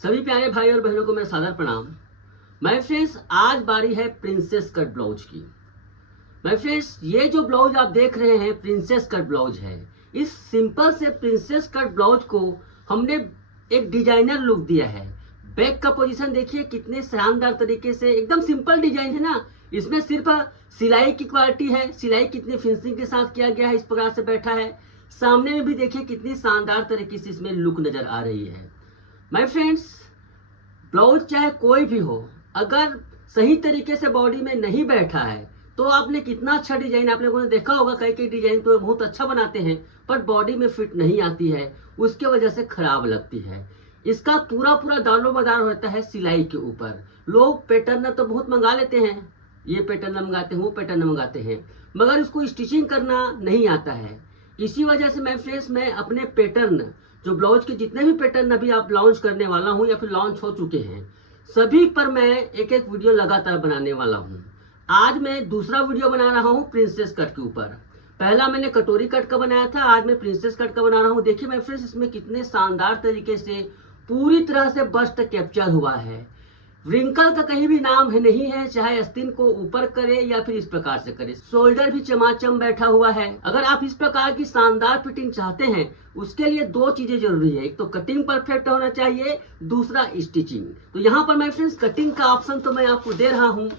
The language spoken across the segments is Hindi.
सभी प्यारे भाई और बहनों को मेरा सादर प्रणाम। माय फ्रेंड्स, आज बारी है प्रिंसेस कट ब्लाउज की। माय फ्रेंड्स, ये जो ब्लाउज आप देख रहे हैं प्रिंसेस कट ब्लाउज है। इस सिंपल से प्रिंसेस कट ब्लाउज को हमने एक डिजाइनर लुक दिया है। बैक का पोजीशन देखिए कितने शानदार तरीके से, एकदम सिंपल डिजाइन है ना। इसमें सिर्फ सिलाई की क्वालिटी है, सिलाई कितने फिनिशिंग के साथ किया गया है, इस प्रकार से बैठा है। सामने में भी देखिए कितनी शानदार तरीके से इसमें लुक नजर आ रही है। माय फ्रेंड्स, ब्लाउज चाहे कोई भी हो, अगर सही तरीके से बॉडी में नहीं बैठा है तो आपने कितना अच्छा डिजाइन आप लोगों ने देखा होगा, कई डिजाइन तो बहुत अच्छा बनाते हैं पर बॉडी में फिट नहीं आती है, उसके वजह से खराब लगती है। इसका पूरा दारो मदार होता है सिलाई के ऊपर। लोग पैटर्न तो बहुत मंगा लेते हैं, ये पैटर्न मंगाते हैं, वो पैटर्न मंगाते हैं, मगर उसको स्टिचिंग करना नहीं आता है। इसी वजह से मैं अपने पैटर्न, जो ब्लाउज के जितने भी पैटर्न अभी आप लॉन्च करने वाला हूं या फिर लॉन्च हो चुके हैं, सभी पर मैं एक एक वीडियो लगातार बनाने वाला हूं। आज मैं दूसरा वीडियो बना रहा हूं प्रिंसेस कट के ऊपर। पहला मैंने कटोरी कट का बनाया था, आज मैं प्रिंसेस कट का बना रहा हूं। देखिए माय फ्रेंड्स, इसमें कितने शानदार तरीके से पूरी तरह से बस्ट कैप्चर हुआ है। रिंकल का कहीं भी नाम है नहीं है, चाहे आस्तीन को ऊपर करे या फिर इस प्रकार से करे। शोल्डर भी चमाचम बैठा हुआ है। अगर आप इस प्रकार की शानदार फिटिंग चाहते हैं, उसके लिए दो चीजें जरूरी है। एक तो कटिंग परफेक्ट होना चाहिए, दूसरा स्टिचिंग। तो यहाँ पर माय फ्रेंड्स कटिंग का ऑप्शन तो मैं आपको दे रहा हूँ।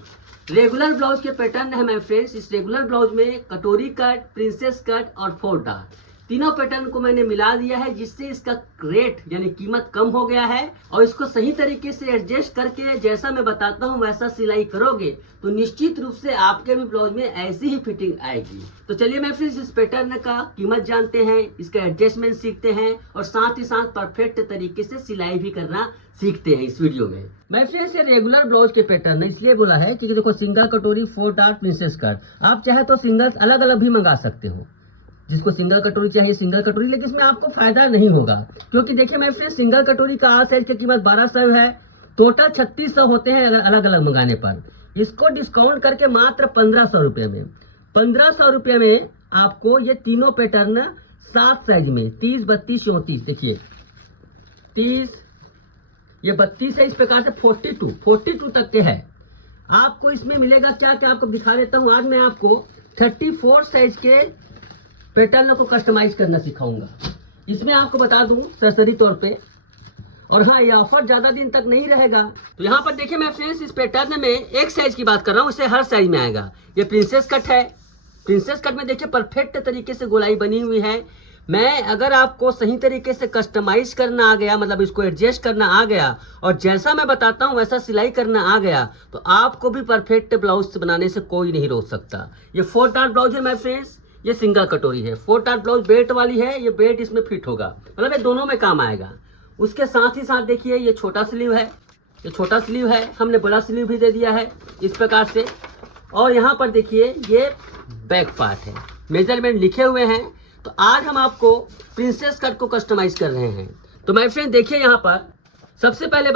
रेगुलर ब्लाउज के पैटर्न है माय फ्रेंड्स। इस रेगुलर ब्लाउज में कटोरी कट, प्रिंसेस कट और 4 डार्ट, तीनों पैटर्न को मैंने मिला दिया है, जिससे इसका रेट यानी कीमत कम हो गया है। और इसको सही तरीके से एडजस्ट करके जैसा मैं बताता हूँ वैसा सिलाई करोगे तो निश्चित रूप से आपके भी ब्लाउज में ऐसी ही फिटिंग आएगी। तो चलिए मैं फिर इस पैटर्न का कीमत जानते हैं, इसका एडजस्टमेंट सीखते हैं और साथ ही साथ परफेक्ट तरीके से सिलाई भी करना सीखते हैं इस वीडियो में। मैं फिर से रेगुलर ब्लाउज के पैटर्न इसलिए बोला है क्योंकि देखो सिंगल कटोरी, 4 डार्ट, प्रिंसेस कट, आप चाहे तो सिंगल अलग अलग भी मंगा सकते हो। जिसको सिंगल कटोरी चाहिए सिंगल कटोरी, लेकिन इसमें आपको फायदा नहीं होगा क्योंकि देखिए मैं फ्रेंड सिंगल कटोरी का आज साइज की कीमत 1200 है, टोटल 3600 होते हैं अगर अलग अलग मंगाने पर। इसको डिस्काउंट करके मात्र 1500 रुपये में, 1500 रुपये में आपको ये तीनों पैटर्न 7 साइज में 30, 32, 34, देखिए 30, ये 32 है, इस प्रकार से 42 तक के है। आपको इसमें मिलेगा क्या क्या आपको दिखा देता हूँ। आज मैं आपको 34 साइज के पैटर्न को कस्टमाइज करना सिखाऊंगा। इसमें आपको बता दूं सरसरी तौर पे, और हाँ ये ऑफर ज्यादा दिन तक नहीं रहेगा। तो यहाँ पर देखिए मैं फ्रेंड्स इस पैटर्न में एक साइज की बात कर रहा हूँ, इससे हर साइज में आएगा। ये प्रिंसेस कट है, प्रिंसेस कट में देखिए परफेक्ट तरीके से गोलाई बनी हुई है। मैं अगर आपको सही तरीके से कस्टमाइज करना आ गया, मतलब इसको एडजस्ट करना आ गया और जैसा मैं बताता हूँ वैसा सिलाई करना आ गया, तो आपको भी परफेक्ट ब्लाउज बनाने से कोई नहीं रोक सकता। ये 4 डार्ट ब्लाउज है माय फ्रेंड्स, ये सिंगल कटोरी है। 4 डार्ट ब्लाउज बेल्ट वाली है, ये बेल्ट इसमें फिट होगा, मतलब ये दोनों में काम आएगा। उसके साथ ही साथ देखिए ये छोटा स्लीव है, ये छोटा स्लीव है, हमने बड़ा स्लीव भी दे दिया है इस प्रकार से। और यहाँ पर देखिए ये बैक पार्ट है, मेजरमेंट लिखे हुए हैं। तो आज हम आपको प्रिंसेस कट को कस्टमाइज कर रहे हैं। तो माय फ्रेंड देखिए यहाँ पर सबसे पहली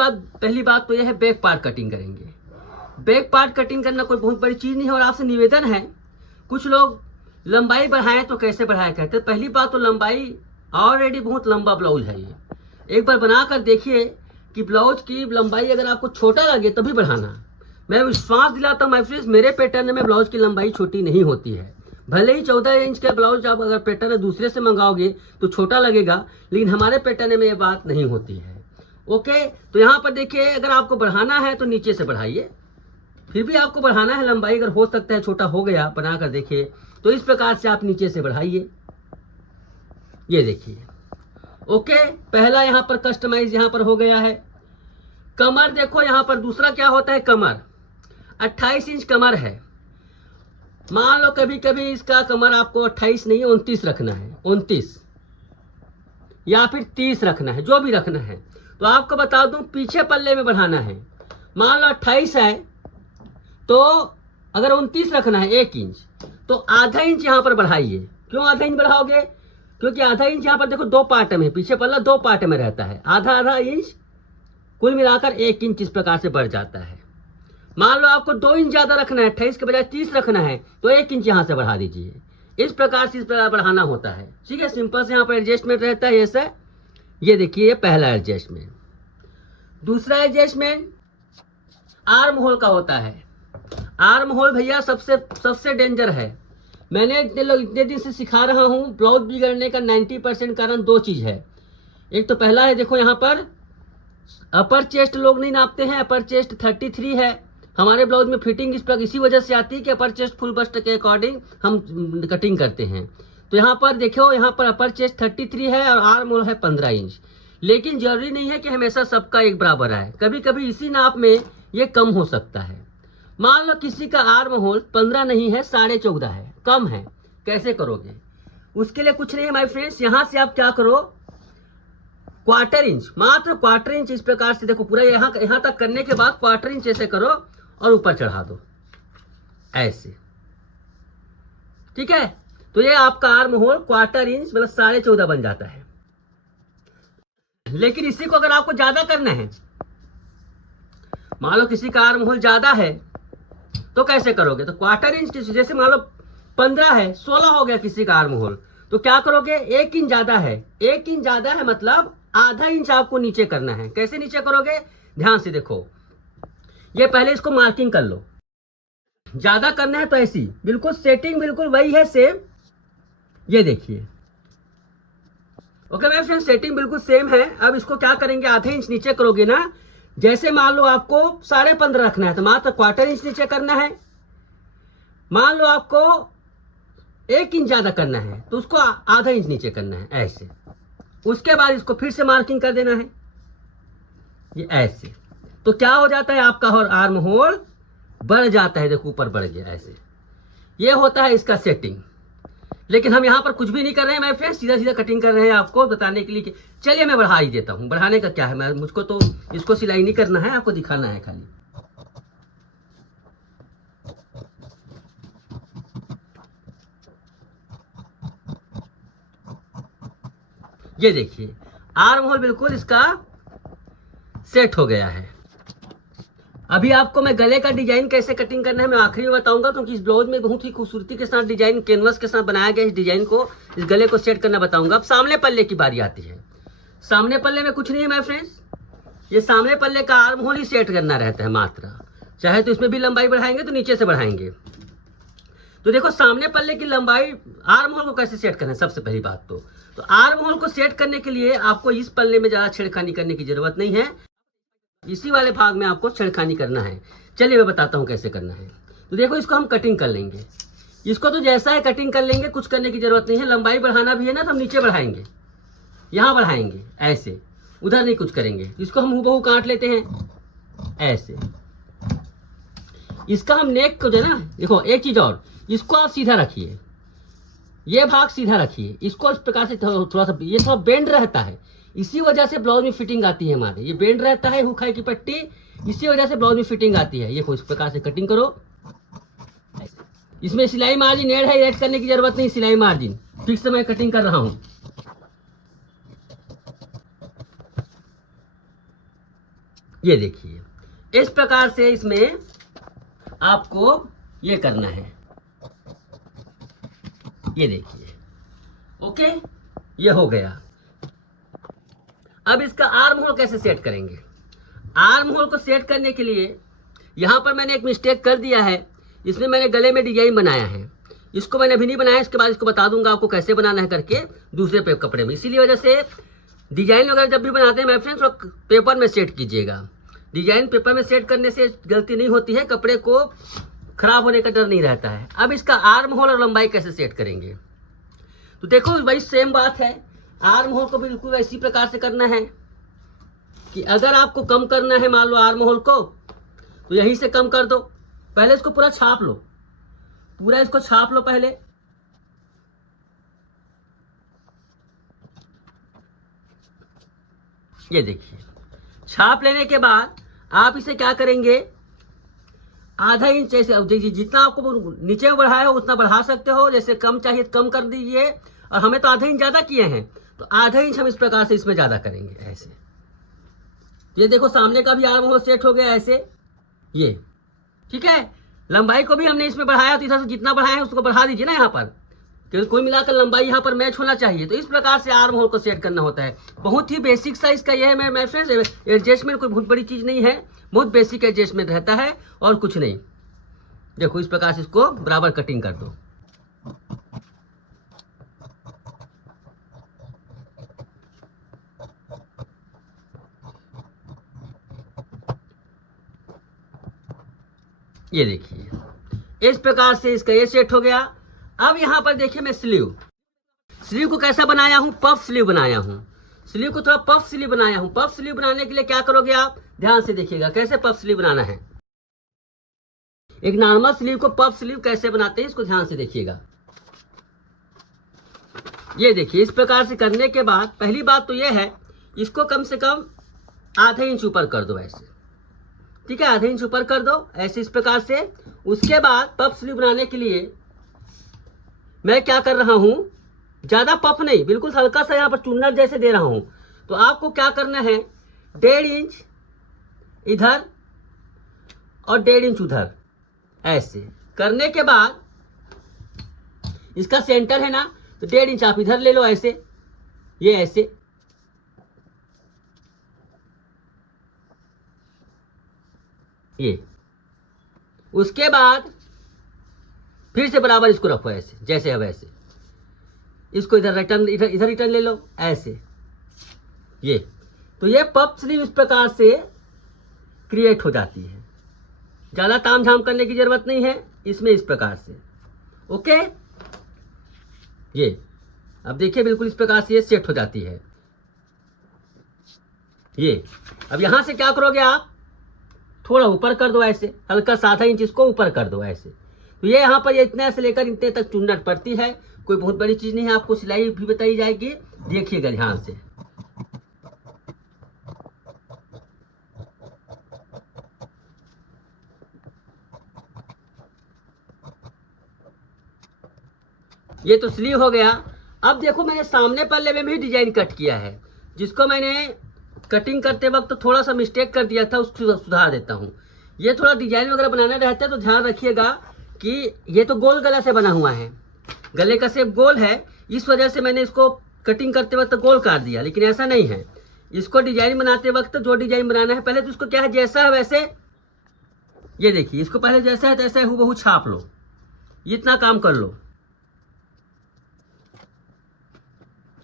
बात तो यह है बैक पार्ट कटिंग करेंगे। बैक पार्ट कटिंग करना कोई बहुत बड़ी चीज नहीं है, और आपसे निवेदन है, कुछ लोग लंबाई बढ़ाएं तो कैसे बढ़ाया कहते हैं। पहली बात तो लंबाई ऑलरेडी बहुत लंबा ब्लाउज है ये, एक बार बनाकर देखिए कि ब्लाउज की लंबाई अगर आपको छोटा लगे तभी बढ़ाना। मैं विश्वास दिलाता हूँ माय फ्रेंड्स, मेरे पैटर्न में ब्लाउज की लंबाई छोटी नहीं होती है। भले ही 14 इंच का ब्लाउज आप अगर पैटर्न दूसरे से मंगाओगे तो छोटा लगेगा, लेकिन हमारे पैटर्न में ये बात नहीं होती है। ओके, तो यहाँ पर देखिए अगर आपको बढ़ाना है तो नीचे से बढ़ाइए, फिर भी आपको बढ़ाना है लंबाई, अगर हो सकता है छोटा हो गया बनाकर देखिए तो इस प्रकार से आप नीचे से बढ़ाइए। ये देखिए ओके, पहला यहाँ पर कस्टमाइज यहाँ पर हो गया है। कमर देखो यहाँ पर दूसरा क्या होता है, कमर 28 इंच कमर है। मान लो कभी कभी इसका कमर आपको 28 नहीं 29 रखना है, 29 या फिर 30 रखना है, जो भी रखना है। तो आपको बता दूं पीछे पल्ले में बढ़ाना है। मान लो 28 है तो अगर 29 रखना है 1 इंच, तो आधा इंच यहाँ पर बढ़ाइए। क्यों आधा इंच बढ़ाओगे, क्योंकि आधा इंच यहाँ पर देखो 2 पार्ट में, पीछे पल्ला 2 पार्ट में रहता है, आधा इंच कुल मिलाकर 1 इंच इस प्रकार से बढ़ जाता है। मान लो आपको 2 इंच ज्यादा रखना है, 28 के बजाय 30 रखना है, तो 1 इंच यहाँ से बढ़ा दीजिए। इस प्रकार से बढ़ाना होता है, ठीक है। सिंपल से यहाँ पर एडजस्टमेंट रहता है ऐसा। ये देखिए ये पहला एडजस्टमेंट। दूसरा एडजस्टमेंट आर्म होल का होता है। आर्म होल भैया सबसे डेंजर है। मैंने इतने दिन से सिखा रहा हूँ, ब्लाउज बिगड़ने का 90% कारण दो चीज़ है। एक तो पहला है, देखो यहाँ पर अपर चेस्ट लोग नहीं नापते हैं, अपर चेस्ट 33 है। हमारे ब्लाउज में फिटिंग इसी वजह से आती है कि अपर चेस्ट फुल बस्ट के अकॉर्डिंग हम कटिंग करते हैं। तो यहाँ पर देखो, यहाँ पर अपर चेस्ट 33 है और आर्म होल है 15 इंच। लेकिन जरूरी नहीं है कि हमेशा सबका एक बराबर आए, कभी कभी इसी नाप में ये कम हो सकता है। मान लो किसी का आर्म होल 15 नहीं है, 14.5 है, कम है, कैसे करोगे? उसके लिए कुछ नहीं है माय फ्रेंड्स, यहाँ से आप क्या करो, क्वार्टर इंच, मात्र क्वार्टर इंच इस प्रकार से देखो, पूरा यहाँ तक करने के बाद क्वार्टर इंच ऐसे करो और ऊपर चढ़ा दो ऐसे, ठीक है। तो ये आपका आर्म होल क्वार्टर इंच मतलब 14.5 बन जाता है। लेकिन इसी को अगर आपको ज्यादा करना है, मान लो किसी का आर्म होल ज्यादा है, तो कैसे करोगे? तो क्वार्टर इंच, जैसे मान लो 15 है, 16 हो गया किसी का आर्म होल, तो क्या करोगे? 1 इंच ज्यादा है, 1 इंच ज्यादा है मतलब आधा इंच आपको नीचे करना है। कैसे नीचे करोगे? ध्यान से देखो, ये पहले इसको मार्किंग कर लो। ज्यादा करना है तो ऐसी बिल्कुल सेटिंग बिल्कुल वही है सेम, ये देखिए। ओके मेरे फ्रेंड, सेटिंग बिल्कुल सेम है। अब इसको क्या करेंगे, आधे इंच नीचे करोगे ना। जैसे मान लो आपको 15.5 रखना है तो मात्र क्वार्टर इंच नीचे करना है। मान लो आपको 1 इंच ज्यादा करना है तो उसको आधा इंच नीचे करना है ऐसे। उसके बाद इसको फिर से मार्किंग कर देना है, ये ऐसे। तो क्या हो जाता है, आपका आर्म होल बढ़ जाता है, देखो ऊपर बढ़ गया ऐसे। ये होता है इसका सेटिंग। लेकिन हम यहाँ पर कुछ भी नहीं कर रहे हैं मेरे फ्रेंड्स, सीधा सीधा कटिंग कर रहे हैं आपको बताने के लिए कि चलिए मैं बढ़ा ही देता हूँ। बढ़ाने का क्या है, मुझको तो इसको सिलाई नहीं करना है, आपको दिखाना है खाली। ये देखिए आर्म होल बिल्कुल इसका सेट हो गया है। अभी आपको मैं गले का डिजाइन कैसे कटिंग करना है मैं आखिरी में बताऊंगा, क्योंकि इस ब्लाउज में बहुत ही खूबसूरती के साथ डिजाइन कैनवस के साथ बनाया गया, इस डिजाइन को, इस गले को सेट करना बताऊंगा। अब सामने पल्ले की बारी आती है। सामने पल्ले में कुछ नहीं है माय फ्रेंड्स, ये सामने पल्ले का आर्म होल ही सेट करना रहता है मात्र। चाहे तो इसमें भी लंबाई बढ़ाएंगे तो नीचे से बढ़ाएंगे। तो देखो सामने पल्ले की लंबाई, आर्म होल को कैसे सेट करना है। सबसे पहली बात तो आर्म होल को सेट करने के लिए आपको इस पल्ले में ज्यादा छेड़खानी करने की जरूरत नहीं है, इसी वाले भाग में आपको छेड़खानी करना है। चलिए मैं बताता हूँ कैसे करना है। तो देखो इसको हम कटिंग कर लेंगे, इसको तो जैसा है कटिंग कर लेंगे, कुछ करने की जरूरत नहीं है। लंबाई बढ़ाना भी है ना तो हम नीचे बढ़ाएंगे, यहाँ बढ़ाएंगे ऐसे, उधर नहीं कुछ करेंगे। इसको हम हूबहू काट लेते हैं ऐसे। इसका हम नेक को जो है ना, देखो एक चीज और, इसको आप सीधा रखिए, ये भाग सीधा रखिए, इसको इस प्रकार से थोड़ा सा, ये थोड़ा बेंड रहता है, इसी वजह से ब्लाउज में फिटिंग आती है हमारे। ये बेंड रहता है हुखाई की पट्टी, इसी वजह से ब्लाउज में फिटिंग आती है। ये इस प्रकार से कटिंग करो। इसमें सिलाई मार्जिन ऐड है, ऐड करने की जरूरत नहीं, सिलाई मार्जिन फिक्स मैं कटिंग कर रहा हूं। ये देखिए इस प्रकार से इसमें आपको ये करना है, ये देखिए। ओके, ये हो गया। अब इसका आर्म होल कैसे सेट करेंगे? आर्म होल को सेट करने के लिए यहाँ पर मैंने एक मिस्टेक कर दिया है, इसमें मैंने गले में डिजाइन बनाया है, इसको मैंने अभी नहीं बनाया, इसके बाद इसको बता दूंगा आपको कैसे बनाना है करके दूसरे कपड़े में। इसीलिए वजह से डिजाइन वगैरह जब भी बनाते हैं माय फ्रेंड्स तो पेपर में सेट कीजिएगा। डिजाइन पेपर में सेट करने से गलती नहीं होती है, कपड़े को खराब होने का डर नहीं रहता है। अब इसका आर्म होल और लंबाई कैसे सेट करेंगे? तो देखो वही सेम बात है, आर्म होल को बिल्कुल इसी प्रकार से करना है कि अगर आपको कम करना है मान लो आर्म होल को, तो यहीं से कम कर दो। पहले इसको पूरा छाप लो, पूरा इसको छाप लो पहले। ये देखिए छाप लेने के बाद आप इसे क्या करेंगे, आधा इंच ऐसे, जितना आपको नीचे में बढ़ाया हो उतना बढ़ा सकते हो, जैसे कम चाहिए तो कम कर दीजिए। और हमें तो आधा इंच ज्यादा किए हैं तो आधा इंच हम इस प्रकार से इसमें ज्यादा करेंगे ऐसे। ये देखो सामने का भी आर्म होल सेट हो गया ऐसे, ये ठीक है। लंबाई को भी हमने इसमें बढ़ाया, तो इधर से जितना बढ़ाया है उसको बढ़ा दीजिए ना यहाँ पर, क्योंकि कोई मिलाकर लंबाई यहाँ पर मैच होना चाहिए। तो इस प्रकार से आर्म होल को सेट करना होता है। बहुत ही बेसिक सा इसका यह है मेरे फ्रेंड्स, एडजस्टमेंट कोई बहुत बड़ी चीज़ नहीं है, बहुत बेसिक एडजस्टमेंट रहता है और कुछ नहीं। देखो इस प्रकार से इसको बराबर कटिंग कर दो। ये देखिए इस प्रकार से इसका ये सेट हो गया। अब यहाँ पर देखिए मैं स्लीव को कैसा बनाया हूँ, पफ स्लीव बनाया हूँ। स्लीव को थोड़ा पफ स्लीव बनाया हूँ। पफ स्लीव बनाने के लिए क्या करोगे आप, ध्यान से देखिएगा कैसे पफ स्लीव बनाना है। एक नॉर्मल स्लीव को पफ स्लीव कैसे बनाते हैं इसको ध्यान से देखिएगा। ये देखिए इस प्रकार से करने के बाद पहली बात तो ये है, इसको कम से कम आधे इंच ऊपर कर दो ऐसे, ठीक है, आधे इंच ऊपर कर दो ऐसे इस प्रकार से। उसके बाद पफ स्लीव बनाने के लिए मैं क्या कर रहा हूं, ज्यादा पफ नहीं, बिल्कुल हल्का सा यहाँ पर चुन्नट जैसे दे रहा हूं। तो आपको क्या करना है, 1.5 इंच इधर और 1.5 इंच उधर, ऐसे करने के बाद इसका सेंटर है ना, तो 1.5 इंच आप इधर ले लो ऐसे, ये ऐसे, ये। उसके बाद फिर से बराबर इसको रखो ऐसे, जैसे अब ऐसे, इसको इधर रिटर्न, इधर रिटर्न ले लो ऐसे, ये। तो ये पफ स्लीव इस प्रकार से क्रिएट हो जाती है। ज़्यादा ताम झाम करने की जरूरत नहीं है इसमें, इस प्रकार से। ओके, ये अब देखिए बिल्कुल इस प्रकार से ये सेट हो जाती है। ये अब यहां से क्या करोगे आप, थोड़ा ऊपर कर दो ऐसे, हल्का सा आधा इंच इसको ऊपर कर दो ऐसे। तो ये यहाँ पर ये इतने से लेकर इतने तक चुन्नट पड़ती है, कोई बहुत बड़ी चीज नहीं है। आपको सिलाई भी बताई जाएगी, देखिएगा ध्यान से। ये तो स्लीव हो गया। अब देखो मैंने सामने पल्ले में भी डिजाइन कट किया है, जिसको मैंने कटिंग करते वक्त तो थोड़ा सा मिस्टेक कर दिया था, उसको सुधार देता हूँ। ये थोड़ा डिजाइन वगैरह बनाना रहता है तो ध्यान रखिएगा कि ये तो गोल गला से बना हुआ है, गले का शेप गोल है, इस वजह से मैंने इसको कटिंग करते वक्त गोल काट दिया। लेकिन ऐसा नहीं है, इसको डिजाइन बनाते वक्त जो डिजाइन बनाना है पहले तो उसको क्या है, जैसा है वैसे, ये देखिए इसको पहले जैसा है तैसा हूबहू छाप लो, इतना काम कर लो,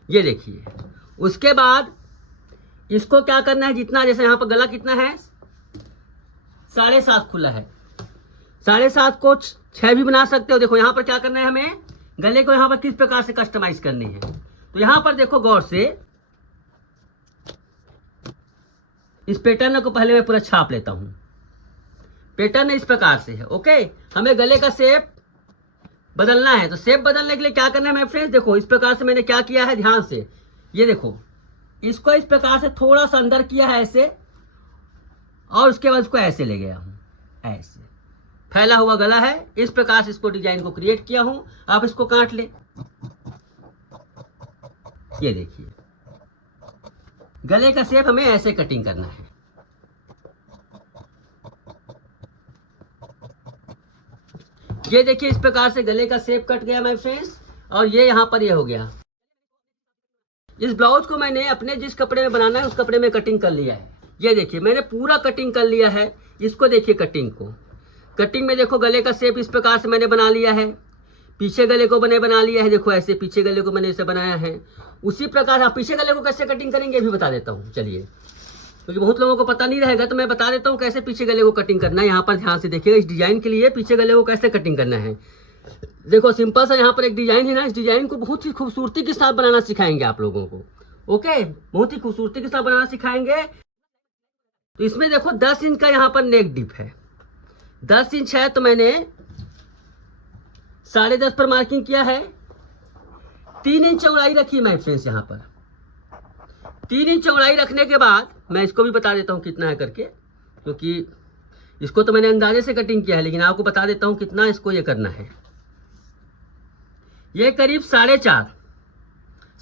ये देखिए। उसके बाद इसको क्या करना है, जितना जैसे यहाँ पर गला कितना है 7.5 खुला है, 7.5 को 6 भी बना सकते हो। देखो यहाँ पर क्या करना है, हमें गले को यहाँ पर किस प्रकार से कस्टमाइज करनी है। तो यहाँ पर देखो गौर से, इस पैटर्न को पहले मैं पूरा छाप लेता हूँ। पैटर्न इस प्रकार से है। ओके, हमें गले का शेप बदलना है, तो शेप बदलने के लिए क्या करना है मेरे फ्रेंड्स, देखो इस प्रकार से मैंने क्या किया है, ध्यान से ये देखो, इसको इस प्रकार से थोड़ा सा अंदर किया है ऐसे, और उसके बाद इसको ऐसे ले गया हूं, ऐसे फैला हुआ गला है, इस प्रकार से इसको डिजाइन को क्रिएट किया हूं। आप इसको काट ले, ये देखिए गले का शेप हमें ऐसे कटिंग करना है। ये देखिए इस प्रकार से गले का शेप कट गया माय फ्रेंड्स, और ये यहाँ पर ये हो गया। इस ब्लाउज को मैंने अपने जिस कपड़े में बनाना है उस कपड़े में कटिंग कर लिया है। ये देखिए मैंने पूरा कटिंग कर लिया है। इसको देखिए कटिंग को, कटिंग में देखो गले का शेप इस प्रकार से मैंने बना लिया है, पीछे गले को मैंने बना लिया है, देखो ऐसे पीछे गले को मैंने ऐसे बनाया है। उसी प्रकार आप पीछे गले को कैसे कटिंग करेंगे भी बता देता हूँ, चलिए, क्योंकि बहुत लोगों को पता नहीं रहेगा तो मैं बता देता हूँ कैसे पीछे गले को कटिंग करना है। यहाँ पर ध्यान से देखिएगा, इस डिजाइन के लिए पीछे गले को कैसे कटिंग करना है। देखो सिंपल सा यहाँ पर एक डिजाइन है ना, इस डिजाइन को बहुत ही खूबसूरती के साथ बनाना सिखाएंगे आप लोगों को। ओके, बहुत ही खूबसूरती के साथ बनाना सिखाएंगे। तो इसमें देखो 10 इंच का यहाँ पर नेक डिप है, 10 इंच है, तो मैंने 10.5 पर मार्किंग किया है। 3 इंच चौड़ाई रखी मैं फ्रेंड्स, यहाँ पर 3 इंच चौड़ाई रखने के बाद मैं इसको भी बता देता हूँ कितना है करके, क्योंकि इसको तो मैंने अंदाजे से कटिंग किया है, लेकिन आपको बता देता हूँ कितना इसको ये करना है। ये करीब 4.5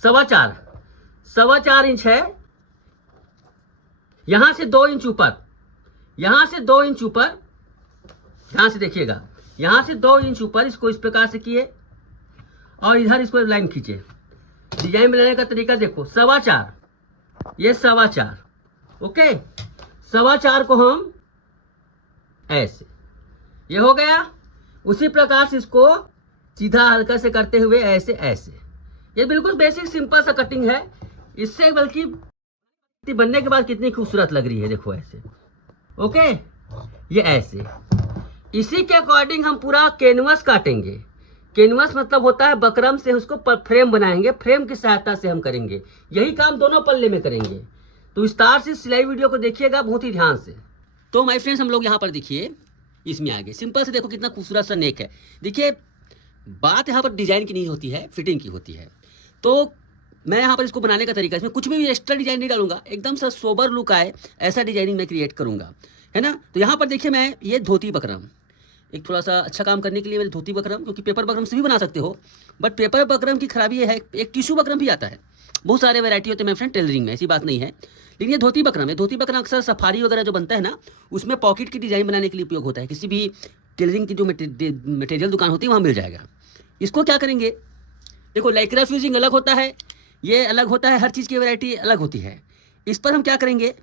सवा चार इंच है। यहां से 2 इंच ऊपर, यहां से 2 इंच ऊपर, ध्यान से देखिएगा, यहां से 2 इंच ऊपर इसको इस प्रकार से किए, और इधर इसको लाइन खींचे। डिजाइन बनाने का तरीका देखो, 4.25, ये 4.25, ओके। 4.25 को हम ऐसे, ये हो गया। उसी प्रकार से इसको सीधा हल्का से करते हुए ऐसे ऐसे। ये बिल्कुल बेसिक सिंपल सा कटिंग है। इससे बल्कि बनने के बाद कितनी खूबसूरत लग रही है, देखो ऐसे, ओके। ये ऐसे, इसी के अकॉर्डिंग हम पूरा कैनवस काटेंगे। कैनवस मतलब होता है बकरम से उसको फ्रेम बनाएंगे, फ्रेम की सहायता से हम करेंगे। यही काम दोनों पल्ले में करेंगे। तो विस्तार से सिलाई वीडियो को देखिएगा बहुत ही ध्यान से। तो माय फ्रेंड्स, हम लोग यहाँ पर देखिए इसमें आगे सिंपल से देखो कितना खूबसूरत सा नेक है। देखिए बात यहाँ पर डिजाइन की नहीं होती है, फिटिंग की होती है। तो मैं यहाँ पर इसको बनाने का तरीका, इसमें कुछ भी एक्स्ट्रा डिजाइन नहीं डालूंगा, एकदम सा सोबर लुक आए ऐसा डिजाइनिंग मैं क्रिएट करूंगा, है ना। तो यहाँ पर देखिए मैं ये धोती बकरम, एक थोड़ा सा अच्छा काम करने के लिए मैंने धोती बकरम, क्योंकि पेपर बकरम से भी बना सकते हो, बट पेपर बकरम की खराबी ये है, एक टिश्यू बकरम भी आता है, बहुत सारे वैरायटी होते हैं मेरे फ्रेंड टेलरिंग में, ऐसी बात नहीं है। लेकिन ये धोती बकरम है। धोती बकरम अक्सर सफारी वगैरह जो बनता है ना, उसमें पॉकेट की डिजाइन बनाने के लिए उपयोग होता है। किसी भी टेलरिंग की जो मटेरियल दुकान होती है वहाँ मिल जाएगा। इसको क्या करेंगे, देखो लाइक्रा फ्यूजिंग अलग होता है, ये अलग होता है, हर चीज़ की वैरायटी अलग होती है। इस पर हम क्या करेंगे,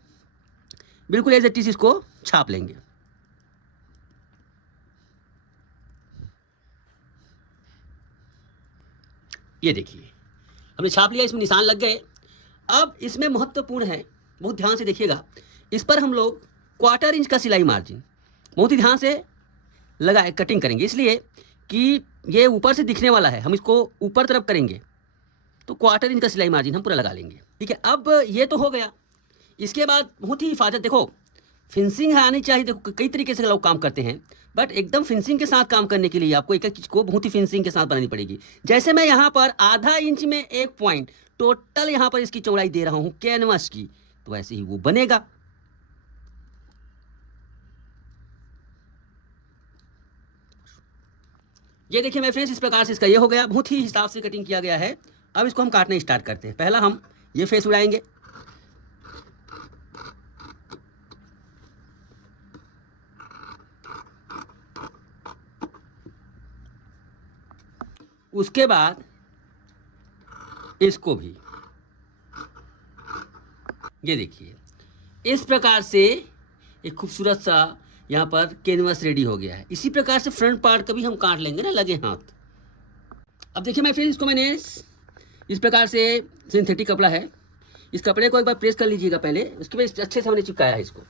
बिल्कुल एज इट इज इसको छाप लेंगे। ये देखिए हमने छाप लिया, इसमें निशान लग गए। अब इसमें महत्वपूर्ण है, बहुत ध्यान से देखिएगा, इस पर हम लोग 1/4 इंच का सिलाई मार्जिन बहुत ही ध्यान से लगाए कटिंग करेंगे, इसलिए कि ये ऊपर से दिखने वाला है, हम इसको ऊपर तरफ करेंगे। तो 1/4 इंच का सिलाई मार्जिन हम पूरा लगा लेंगे, ठीक है। अब ये तो हो गया। इसके बाद बहुत ही हिफाजत, देखो फिनिशिंग आनी चाहिए। देखो कई तरीके से लोग काम करते हैं, बट एकदम फिनिशिंग के साथ काम करने के लिए आपको एक एक चीज़ को बहुत ही फिनिशिंग के साथ बनानी पड़ेगी। जैसे मैं यहाँ पर ½ इंच में 1 पॉइंट टोटल यहाँ पर इसकी चौड़ाई दे रहा हूँ कैनवस की, तो ऐसे ही वो बनेगा। ये देखिए मेरे फ्रेंड्स, इस प्रकार से इसका ये हो गया, बहुत ही हिसाब से कटिंग किया गया है। अब इसको हम काटना स्टार्ट करते हैं। पहला हम ये फेस उड़ाएंगे, उसके बाद इसको भी, ये देखिए इस प्रकार से एक खूबसूरत सा यहाँ पर कैनवस रेडी हो गया है। इसी प्रकार से फ्रंट पार्ट का भी हम काट लेंगे ना लगे हाथ। अब देखिए मैं फिर इसको मैंने इस प्रकार से, सिंथेटिक कपड़ा है, इस कपड़े को एक बार प्रेस कर लीजिएगा पहले, उसके बाद अच्छे से हमने चिपकाया है इसको,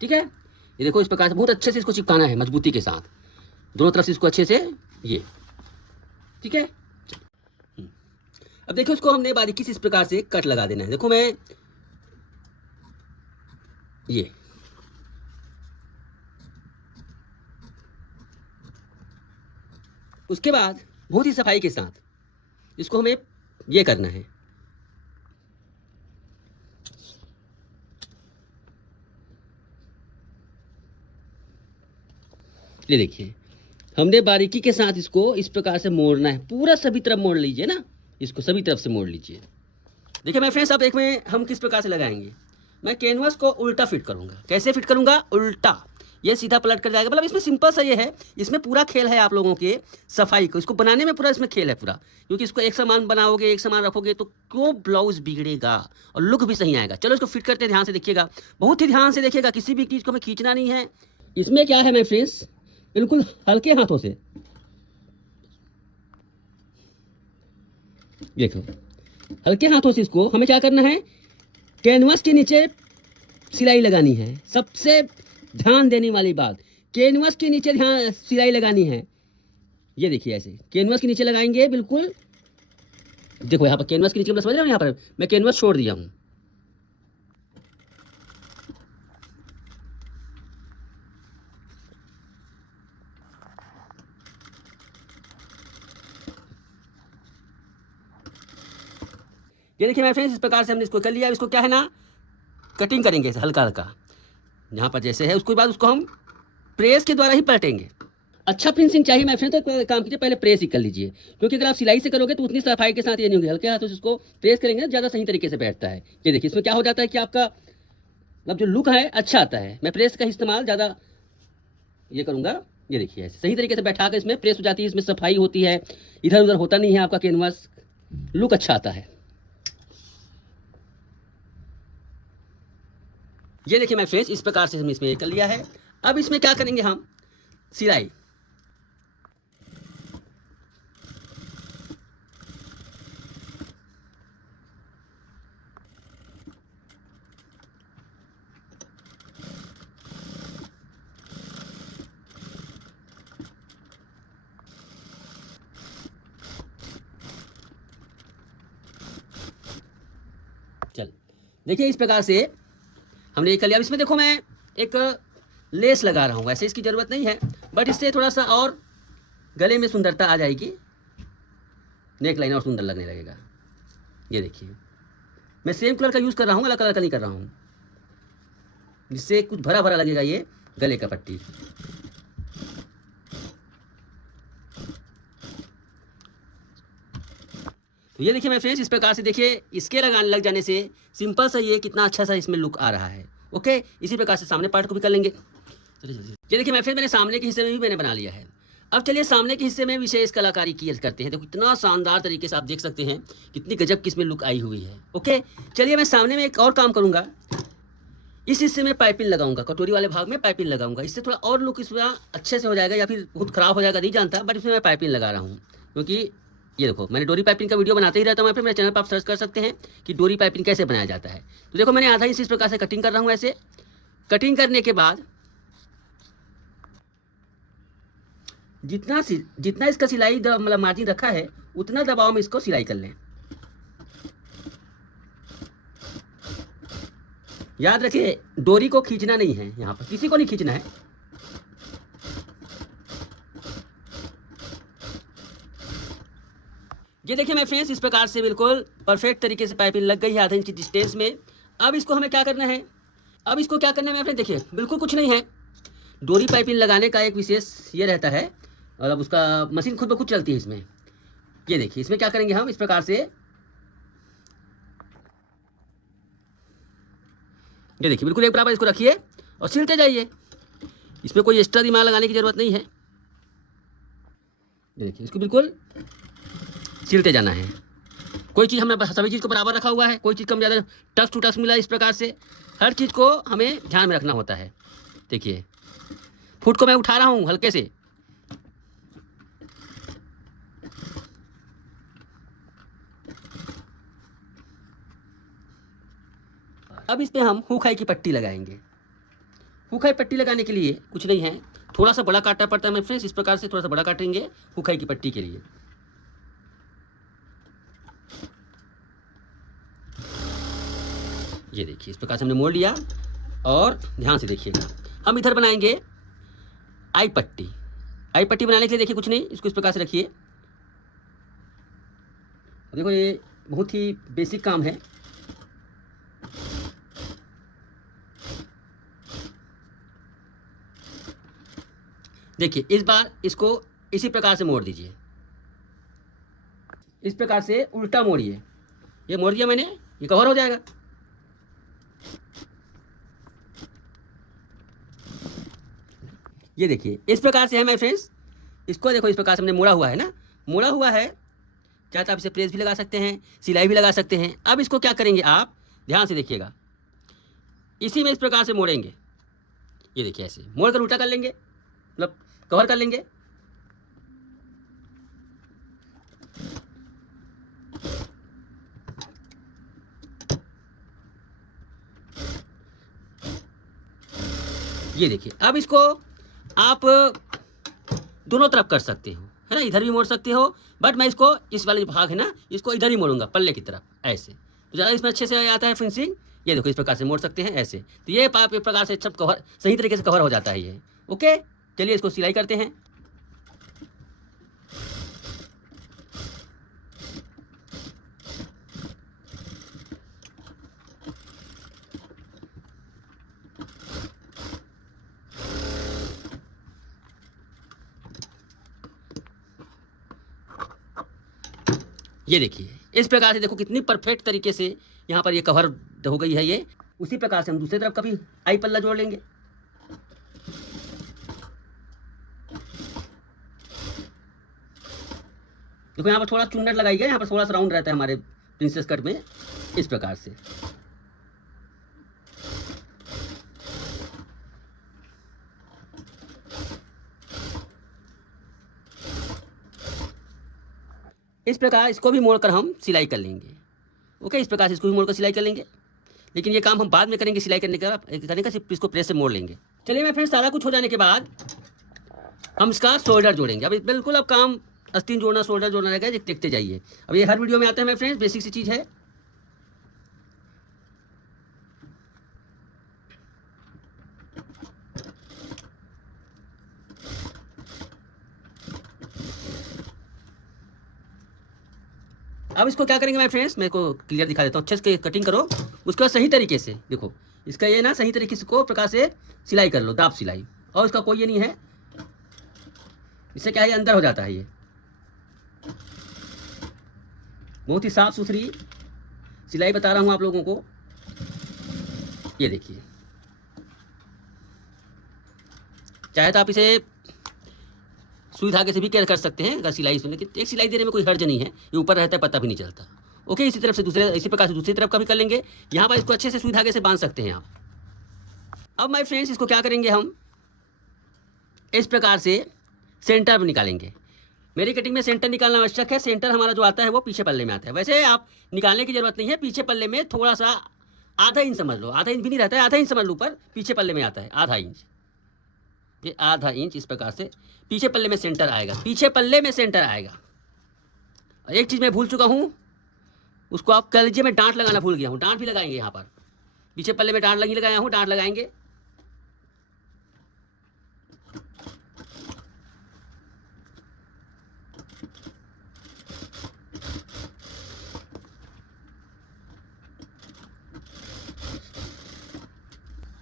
ठीक है। ये देखो इस प्रकार से बहुत अच्छे से इसको चिपकाना है मजबूती के साथ, दोनों तरफ से इसको अच्छे से, ये ठीक है। अब देखो इसको हमने बारीकी से इस प्रकार से कट लगा देना है। देखो मैं ये उसके बाद बहुत ही सफाई के साथ इसको हमें ये करना है। ये देखिए हमने बारीकी के साथ इसको इस प्रकार से मोड़ना है, पूरा सभी तरफ मोड़ लीजिए ना, इसको सभी तरफ से मोड़ लीजिए। देखिए मैं फ्रेंड्स, अब एक में हम किस प्रकार से लगाएंगे, मैं कैनवस को उल्टा फिट करूंगा। कैसे फिट करूंगा, उल्टा, ये सीधा पलट कर जाएगा। मतलब इसमें सिंपल सा ये है, इसमें पूरा खेल है आप लोगों के सफाई को, इसको बनाने में पूरा इसमें खेल है पूरा, क्योंकि इसको एक समान बनाओगे, एक समान रखोगे तो क्यों ब्लाउज बिगड़ेगा और लुक भी सही आएगा। चलो इसको फिट करते हैं, ध्यान से देखिएगा, बहुत ही ध्यान से देखिएगा, किसी भी चीज़ को हमें खींचना नहीं है। इसमें क्या है मैं फ्रेंड्स, बिल्कुल हल्के हाथों से देखो, हल्के हाथों से इसको हमें क्या करना है, कैनवस के नीचे सिलाई लगानी है। सबसे ध्यान देने वाली बात, कैनवस के नीचे ध्यान सिलाई लगानी है। ये देखिए ऐसे कैनवस के नीचे लगाएंगे बिल्कुल। देखो यहाँ पर कैनवस के नीचे, समझ रहे हो, यहाँ पर मैं कैनवस छोड़ दिया हूँ। ये देखिए मेरे फ्रेंड्स, इस प्रकार से हमने इसको कर लिया। इसको क्या है ना, कटिंग करेंगे हल्का हल्का, यहाँ पर जैसे है, उसके बाद उसको हम प्रेस के द्वारा ही पलटेंगे। अच्छा फिनिशिंग चाहिए मेरे फ्रेंड, तो काम कीजिए पहले प्रेस ही कर लीजिए, क्योंकि अगर आप सिलाई से करोगे तो उतनी सफाई के साथ ये नहीं होगी। हल्के हाथों से इसको प्रेस करेंगे ना, ज़्यादा सही तरीके से बैठता है। ये देखिए इसमें क्या हो जाता है कि आपका मतलब जो लुक है अच्छा आता है। मैं प्रेस का इस्तेमाल ज़्यादा ये करूँगा, ये देखिए ऐसे सही तरीके से बैठा कर इसमें प्रेस हो जाती है, इसमें सफाई होती है, इधर उधर होता नहीं है आपका कैनवास, लुक अच्छा आता है। ये देखिए माय फ्रेंड्स, इस प्रकार से हमने इसमें कर लिया है। अब इसमें क्या करेंगे हम, सिलाई। चल देखिए इस प्रकार से हमने ये कर लिया। अब इसमें देखो मैं एक लेस लगा रहा हूँ, वैसे इसकी ज़रूरत नहीं है, बट इससे थोड़ा सा और गले में सुंदरता आ जाएगी, नेक लाइन और सुंदर लगने लगेगा। ये देखिए मैं सेम कलर का यूज़ कर रहा हूँ, अलग कलर का नहीं कर रहा हूँ, जिससे कुछ भरा भरा लगेगा ये गले का पट्टी। तो ये देखिए मेरे फ्रेंड्स, इस प्रकार से देखिए इसके लगाने लग जाने से सिंपल सा ये कितना अच्छा सा इसमें लुक आ रहा है। ओके, इसी प्रकार से सामने पार्ट को भी कर लेंगे। ये देखिए मेरे फ्रेंड्स, मैंने सामने के हिस्से में भी मैंने बना लिया है। अब चलिए सामने के हिस्से में विशेष कलाकारी की करते हैं। देखो कितना शानदार तरीके से आप देख सकते हैं, कितनी गजब की इसमें लुक आई हुई है। ओके, चलिए मैं सामने में एक और काम करूँगा, इस हिस्से में पाइपिंग लगाऊंगा, कटोरी वाले भाग में पाइपिंग लगाऊंगा, इससे थोड़ा और लुक इसमें अच्छे से हो जाएगा, या फिर बहुत खराब हो जाएगा नहीं जानता, बट इसमें मैं पाइपिंग लगा रहा हूँ। क्योंकि ये देखो मैंने डोरी पाइपिंग का वीडियो बनाते ही रहता हूँ, मेरे चैनल पर आप सर्च कर सकते हैं कि डोरी पाइपिंग कैसे बनाया जाता है। तो देखो मैंने आधा इंच इस प्रकार से कटिंग कर रहा हूँ। ऐसे कटिंग करने के बाद जितना इसका सिलाई मतलब मार्जिन रखा है, उतना दबाव में इसको सिलाई कर लें। याद रखिए डोरी को खींचना नहीं है, यहाँ पर किसी को नहीं खींचना है। ये देखिए मैं फ्रेंड्स, इस प्रकार से बिल्कुल परफेक्ट तरीके से पाइपिंग लग गई है आधा इंच की डिस्टेंस में। अब इसको हमें क्या करना है, अब इसको क्या करना है फ्रेंड, देखिए बिल्कुल कुछ नहीं है। डोरी पाइपिंग लगाने का एक विशेष ये रहता है, और अब उसका मशीन खुद ब खुद चलती है इसमें। ये देखिए इसमें क्या करेंगे हम, इस प्रकार से ये देखिए बिल्कुल एक बराबर इसको रखिए और सिलते जाइए। इसमें कोई एक्स्ट्रा दिमाग लगाने की जरूरत नहीं है। ये देखिए इसको बिल्कुल सिलते जाना है। कोई चीज़ हमने सभी चीज़ को बराबर रखा हुआ है, कोई चीज़ कम ज़्यादा टच टू टच मिला। इस प्रकार से हर चीज़ को हमें ध्यान में रखना होता है। देखिए फुट को मैं उठा रहा हूँ हल्के से, अब इस पे हम हुकाई की पट्टी लगाएंगे। हुकाई पट्टी लगाने के लिए कुछ नहीं है, थोड़ा सा बड़ा काटना पड़ता है मेरे फ्रेंड्स। इस प्रकार से थोड़ा सा बड़ा काटेंगे हुकाई की पट्टी के लिए। ये देखिए इस प्रकार से हमने मोड़ लिया, और ध्यान से देखिएगा हम इधर बनाएंगे आई पट्टी। आई पट्टी बनाने के लिए देखिए कुछ नहीं, इसको इस प्रकार से रखिए। देखो ये बहुत ही बेसिक काम है। देखिए इस बार इसको इसी प्रकार से मोड़ दीजिए, इस प्रकार से उल्टा मोड़िए। ये मोड़ दिया मैंने, ये कवर हो जाएगा। ये देखिए इस प्रकार से है माय फ्रेंड्स। इसको देखो इस प्रकार से हमने मोड़ा हुआ है ना, मोड़ा हुआ है। चाहे तो आप इसे प्रेस भी लगा सकते हैं, सिलाई भी लगा सकते हैं। अब इसको क्या करेंगे, आप ध्यान से देखिएगा, इसी में इस प्रकार से मोड़ेंगे। ये देखिए ऐसे मोड़ कर उल्टा कर लेंगे, मतलब कवर कर लेंगे। ये देखिए अब इसको आप दोनों तरफ कर सकते हो, है ना, इधर भी मोड़ सकते हो, बट मैं इसको इस वाले जो भाग है ना, इसको इधर ही मोड़ूंगा पल्ले की तरफ ऐसे, तो ज़्यादा इसमें अच्छे से आता है फिनिशिंग। ये देखो इस प्रकार से मोड़ सकते हैं ऐसे, तो ये पाइप एक प्रकार से सब कवर सही तरीके से कवर हो जाता है ये। ओके, चलिए इसको सिलाई करते हैं। ये देखिए इस प्रकार से देखो कितनी परफेक्ट तरीके से यहाँ पर ये कवर हो गई है ये। उसी प्रकार से हम दूसरी तरफ का भी आई पल्ला जोड़ लेंगे। देखो यहाँ पर थोड़ा चुन्नट लगाई गई, यहाँ पर थोड़ा सा राउंड रहता है हमारे प्रिंसेस कट में, इस प्रकार से। इस प्रकार इसको भी मोड़कर हम सिलाई कर लेंगे। ओके, इस प्रकार से इसको भी मोड़कर सिलाई कर लेंगे, लेकिन ये काम हम बाद में करेंगे। सिलाई करने का सिर्फ इसको प्रेस से मोड़ लेंगे। चलिए मैं फ्रेंड्स, सारा कुछ हो जाने के बाद हम इसका शोल्डर जोड़ेंगे। अब बिल्कुल अब काम आस्तीन जोड़ना, शोल्डर जोड़ना रहेगा, देखते जाइए। अब ये हर वीडियो में आता है मेरे फ्रेंड्स, बेसिक सी चीज़ है। अब इसको क्या करेंगे मेरे फ्रेंड्स, मेरे को क्लियर दिखा देता हूँ। अच्छे से कटिंग करो, उसके बाद सही तरीके से देखो, इसका ये ना सही तरीके से को प्रकार से सिलाई कर लो, दाब सिलाई। और इसका कोई ये नहीं है, इससे क्या है, अंदर हो जाता है। ये बहुत ही साफ सुथरी सिलाई बता रहा हूँ आप लोगों को। ये देखिए, चाहे तो आप इसे सुई धागे से भी केयर कर सकते हैं अगर सिलाई इसमें, लेकिन एक सिलाई देने में कोई हर्ज नहीं है। ये ऊपर रहता है, पता भी नहीं चलता। ओके, इसी तरफ से इसी प्रकार से दूसरी तरफ का भी कर लेंगे। यहाँ पर इसको अच्छे से सुई धागे से बांध सकते हैं आप। अब माय फ्रेंड्स, इसको क्या करेंगे, हम इस प्रकार से सेंटर निकालेंगे। मेरी कटिंग में सेंटर निकालना आवश्यक है। सेंटर हमारा जो आता है वो पीछे पल्ले में आता है। वैसे आप निकालने की जरूरत नहीं है, पीछे पल्ले में थोड़ा सा आधा इंच समझ लो, आधा इंच भी नहीं रहता है, आधा इंच समझ लो, पर पीछे पल्ले में आता है आधा इंच। ये आधा इंच इस प्रकार से पीछे पल्ले में सेंटर आएगा, पीछे पल्ले में सेंटर आएगा। एक चीज़ मैं भूल चुका हूँ, उसको आप कह लीजिए, मैं डांट लगाना भूल गया हूँ। डांट भी लगाएंगे यहाँ पर, पीछे पल्ले में डांट नहीं लगाया हूँ, डांट लगाएंगे।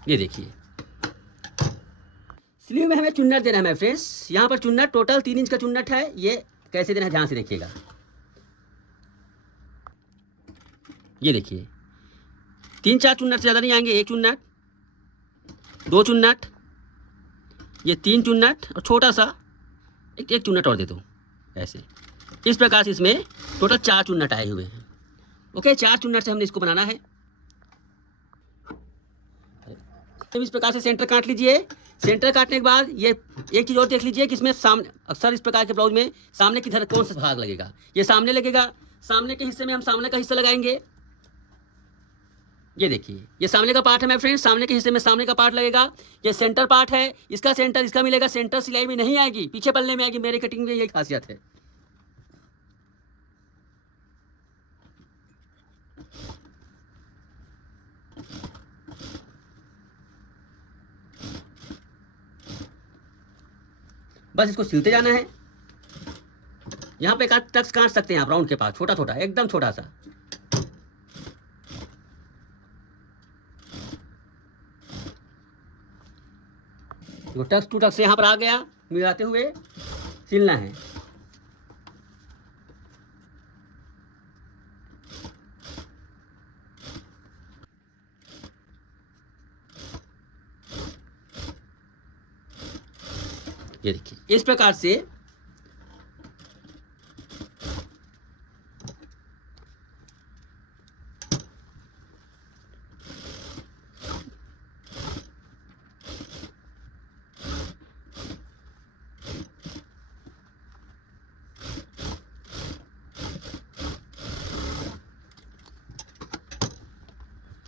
ये देखिए, स्लीव में हमें चुन्नट देना है मेरे फ्रेंड्स। यहाँ पर चुन्नट टोटल 3 इंच का चुन्नट है। ये कैसे देना है, ध्यान से देखिएगा। ये देखिए, 3-4 चुन्नट से ज़्यादा नहीं आएंगे। 1 चुन्नट, 2 चुन्नट, ये 3 चुन्नट, और छोटा सा एक चुन्नट और दे दो ऐसे। इस प्रकार से इसमें टोटल 4 चुन्नट आए हुए हैं। ओके, 4 चुन्नट से हमने इसको बनाना है। इस प्रकार से सेंटर काट लीजिए। सेंटर काटने के बाद ये एक चीज़ और देख लीजिए कि इसमें सामने, अक्सर इस प्रकार के ब्लाउज में सामने की तरफ कौन सा भाग लगेगा। ये सामने लगेगा, सामने के हिस्से में हम सामने का हिस्सा लगाएंगे। ये देखिए, ये सामने का पार्ट है मेरे फ्रेंड्स, सामने के हिस्से में सामने का पार्ट लगेगा। ये सेंटर पार्ट है, इसका सेंटर इसका मिलेगा। सेंटर सिलाई में नहीं आएगी, पीछे पल्ले में आएगी। मेरी कटिंग में यही खासियत है। बस इसको सिलते जाना है। यहाँ पे टक्स काट सकते हैं आप राउंड के पास, छोटा छोटा, एकदम छोटा सा। टक्स टू टक्स यहाँ पर आ गया, मिलाते हुए सिलना है। ये देखिए, इस प्रकार से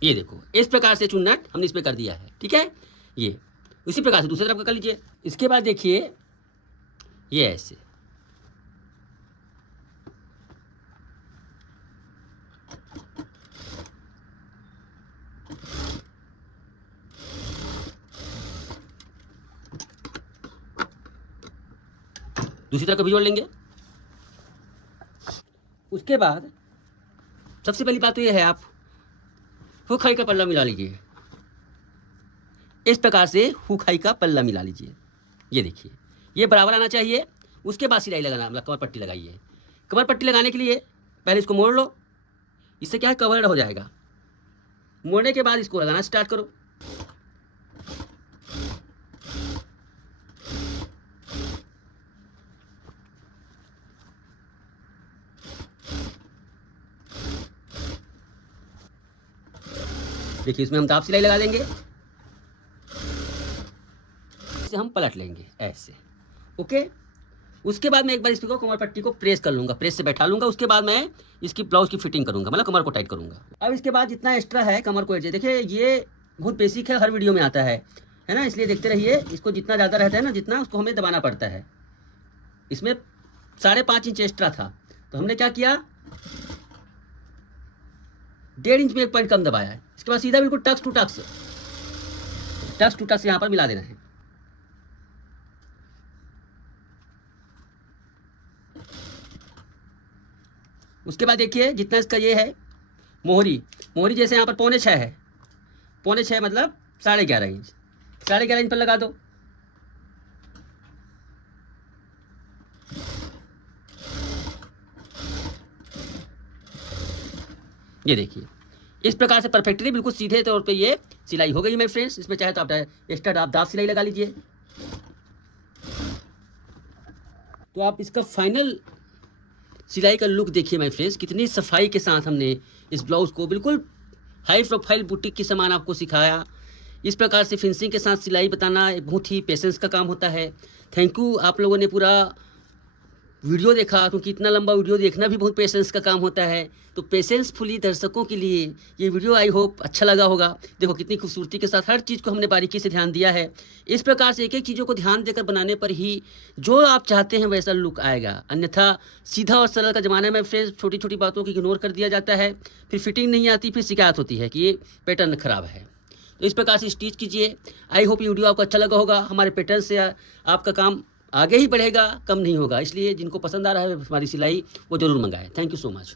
ये देखो, इस प्रकार से चुन्नट हमने इस पे कर दिया है। ठीक है, ये उसी प्रकार से दूसरी तरफ का कर लीजिए। इसके बाद देखिए, ये ऐसे दूसरी तरफ का भी जोड़ लेंगे। उसके बाद सबसे पहली बात तो ये है, आप हुक हाई का पल्ला मिला लीजिए। इस प्रकार से हुक हाई का पल्ला मिला लीजिए। ये देखिए, ये बराबर आना चाहिए। उसके बाद सिलाई लगाना, मतलब कमर पट्टी लगाइए। कमर पट्टी लगाने के लिए पहले इसको मोड़ लो, इससे क्या है, कवर्ड हो जाएगा। मोड़ने के बाद इसको लगाना स्टार्ट करो। देखिए इसमें हम दाब सिलाई लगा देंगे, इसे हम पलट लेंगे ऐसे। ओके, उसके बाद मैं एक बार इसको कमर पट्टी को प्रेस कर लूँगा, प्रेस से बैठा लूँगा। उसके बाद मैं इसकी ब्लाउज की फिटिंग करूँगा, मतलब कमर को टाइट करूँगा। अब इसके बाद जितना एक्स्ट्रा है कमर को एडजस्ट, देखिए ये बहुत बेसिक है, हर वीडियो में आता है ना, इसलिए देखते रहिए। इसको जितना ज़्यादा रहता है ना, जितना उसको हमें दबाना पड़ता है। इसमें 5.5 इंच एक्स्ट्रा था, तो हमने क्या किया, 1.5 इंच में 1 पॉइंट कम दबाया है। इसके बाद सीधा बिल्कुल टक्स टू टक्स यहाँ पर मिला देना है। उसके बाद देखिए जितना इसका ये है मोहरी जैसे यहाँ पर 6.25 है, 6.25 मतलब 11.5 इंच, 11.5 इंच पर लगा दो। ये देखिए इस प्रकार से परफेक्टली बिल्कुल सीधे तौर पे ये सिलाई हो गई मेरे फ्रेंड्स। इसमें चाहे तो आप एक्स्ट्रा दाब सिलाई लगा लीजिए। तो आप इसका फाइनल सिलाई का लुक देखिए माय फ्रेंड्स, कितनी सफाई के साथ हमने इस ब्लाउज को बिल्कुल हाई प्रोफाइल बुटीक की समान आपको सिखाया। इस प्रकार से फिनिशिंग के साथ सिलाई बताना बहुत ही पेशेंस का काम होता है। थैंक यू, आप लोगों ने पूरा वीडियो देखा, क्योंकि इतना लंबा वीडियो देखना भी बहुत पेशेंस का काम होता है। तो पेशेंसफुली दर्शकों के लिए ये वीडियो आई होप अच्छा लगा होगा। देखो कितनी खूबसूरती के साथ हर चीज़ को हमने बारीकी से ध्यान दिया है। इस प्रकार से एक एक चीज़ों को ध्यान देकर बनाने पर ही जो आप चाहते हैं वैसा लुक आएगा। अन्यथा सीधा और सरल का ज़माना में फ्रेंड्स छोटी छोटी बातों को इग्नोर कर दिया जाता है, फिर फिटिंग नहीं आती, फिर शिकायत होती है कि ये पैटर्न ख़राब है। तो इस प्रकार से स्टिच कीजिए। आई होप ये वीडियो आपको अच्छा लगा होगा। हमारे पैटर्न से आपका काम आगे ही बढ़ेगा, कम नहीं होगा। इसलिए जिनको पसंद आ रहा है हमारी सिलाई वो ज़रूर मंगाएं। Thank you so much.